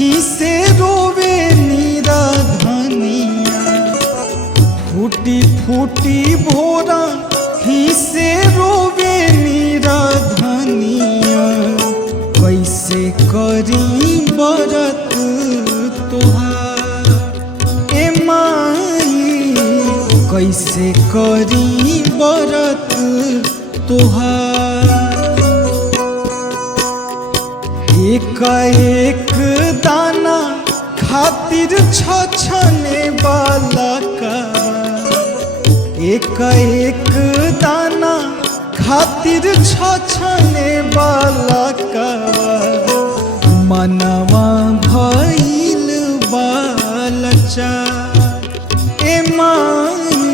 खीसे रोवे नीरा धनिया, फूटी फूटी भोरा खीसे रोवे नीरा धनिया। कैसे करी बरत तोहार ए माई, कैसे करी बरत तोहार। एक एक दाना खातिर छछने वाला का, एक एक दाना खातिर छछने वाला का। मनवा भइल बालचार ए माई,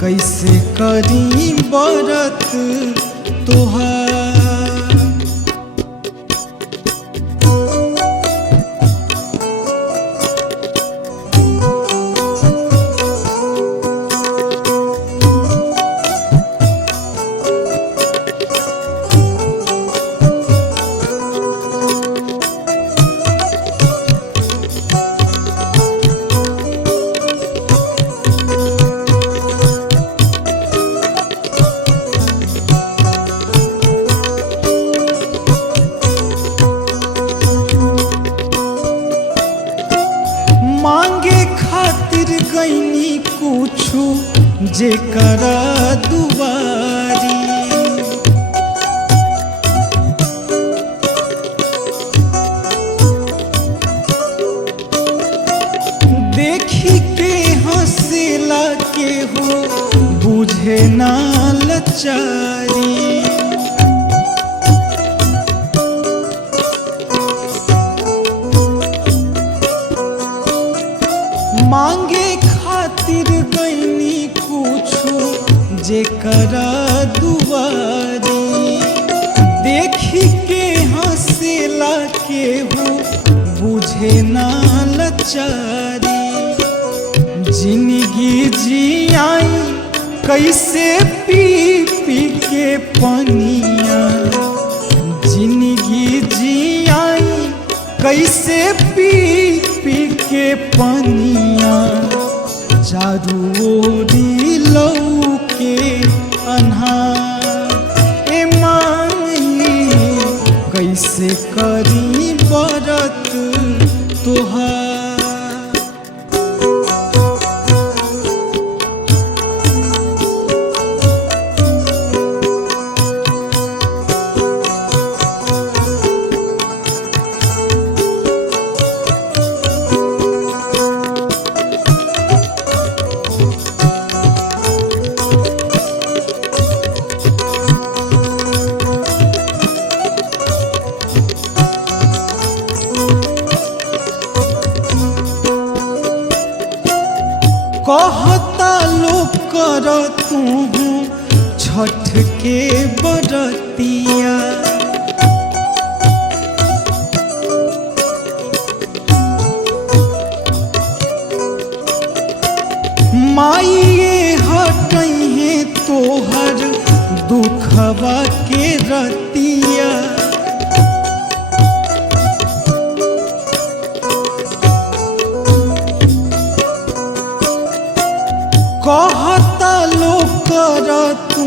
कैसे करी बरत तोहार। मांगे खातिर गईनी कुछु जेकरा दुआरी, देखी के हंसेला के हो बुझे ना लाचारी। मांगे खातिर गईनी कुछु जेकरा दुआरी, देखी के हंसेला के हो बुझे ना लाचारी। जिंदगी जियाई कैसे पी पी के पनिया, जिंदगी जियाई कैसे पी पी के पनिया। चारू ओरी लौके अन्हार ए माई, कैसे करी बरत तोहार। कहता लोग कर तू छठ के बरतिया, माइए हटइहे तोहर दुखवा के रतिया। कहता लोग कर तू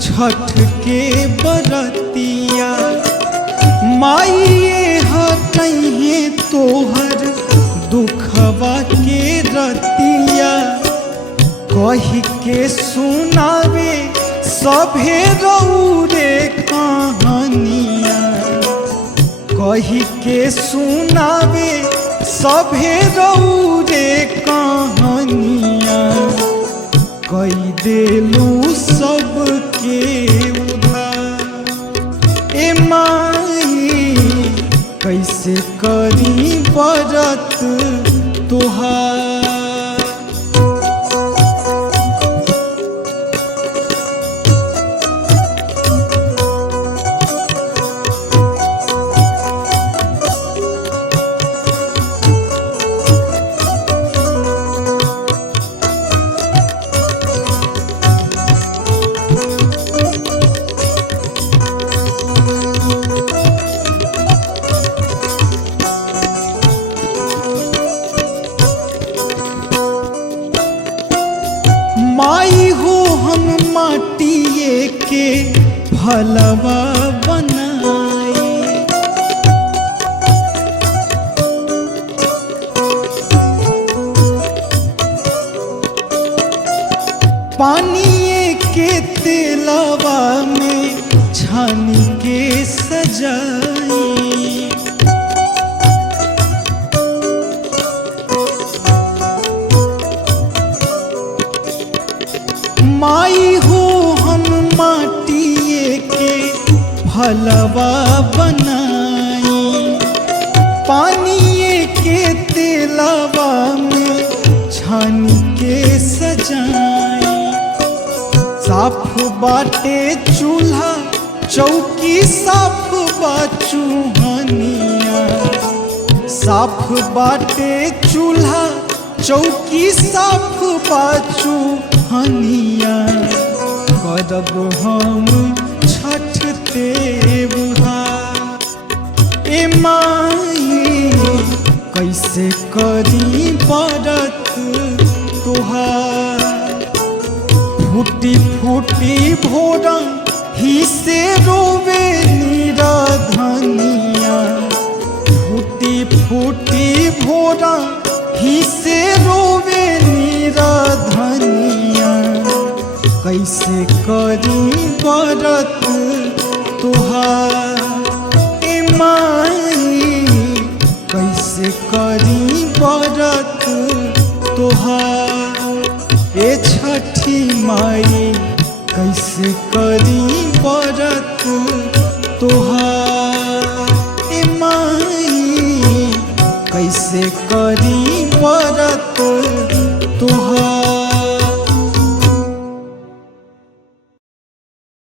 छठ के बरतिया, माइए हटइहे तोहर दुखवा के रतिया। कही के सुनावे सभे रउरे कहानिया, कही के सुनावे सभे रउरे कहानिया। कई देलू सबके उधार ए माई, कैसे करी बरत तोहार। माइए के भलवा बनाई। पानिए के तेलवा में छानी के सजाई। माई हो हम माटिए के भलवा बनाई। पानिए के तेलवा में छानी के सजाई। साफ बाटे चूल्हा चौकी साफ बा चूहनिया। साफ बाटे चूल्हा चौकी साफ बा चूहनिया। करब हम छठ त्योहार ए माई कैसे करी व्रत तोहार। फूटी फूटी भोरा ही से रोवे निराधनिया। फूटी फूटी भोरा ही से रोवे निराधनिया। कैसे करी व्रत तोहार ए माई कैसे करी व्रत तोहार ए छठी माई कैसे करी व्रत तोहार ए माई कैसे करी व्रत तोहार।